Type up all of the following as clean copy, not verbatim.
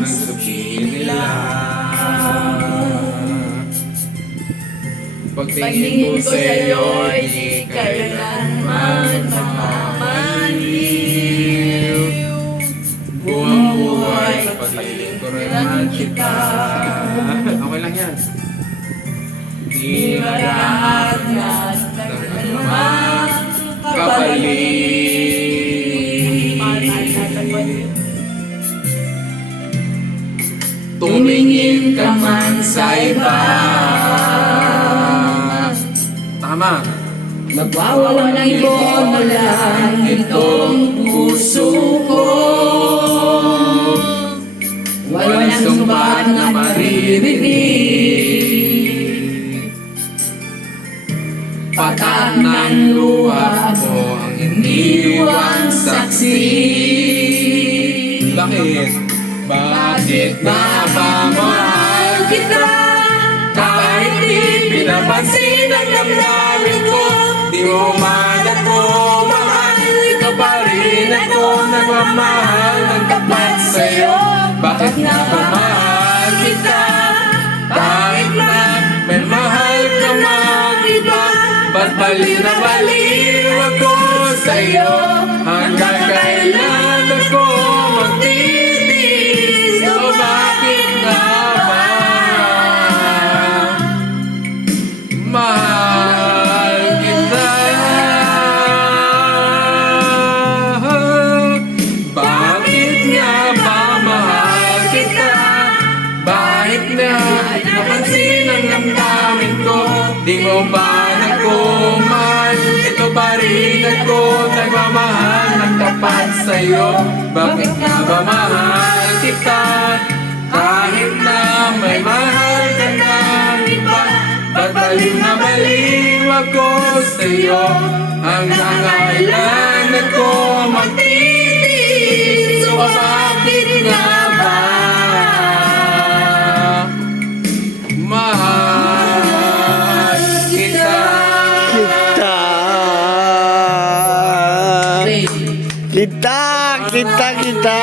ng sabihin nila. Pagtingin ko sa'yo, di kailanman mamaliw. Buhay, paglingkuran kita. Okay lang yan. Di marahat ng anumang kapalit. Tumingin ka man sa iba. Tama. Nagwawalang lang itong puso ko. Walang sumbat na maririnig. Patak ng luha mo ang iniwang saksi. Bakit? Bakit nga ba mahal kita? Kahit di pinapansin ang damdamin ko, di mo man ako mahal. Ikaw pa rin ako nagmamahal ng tapat sa'yo. Bakit nga ba mahal kita? Kahit na may mahal ka mang iba, ba't baliw na baliw ako sa'yo? Hanggang kailan ako magtitiis? O bakit nga ba mahal kita? Bakit nga ba mahal kita? Bakit na napansin ang damdamin ko? Di mo ba nakuman? Ito pa rin ako nagmamahal ng tapat sa'yo. Bakit nga ba mahal kita? Kahit na may mahal ka ng iba, ba't baliw na baliw ako sa'yo? Hanggang kailan ako magtitiis? O bakit nga ba mahal kita? Kita.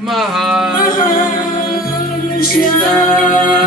Mahal siya.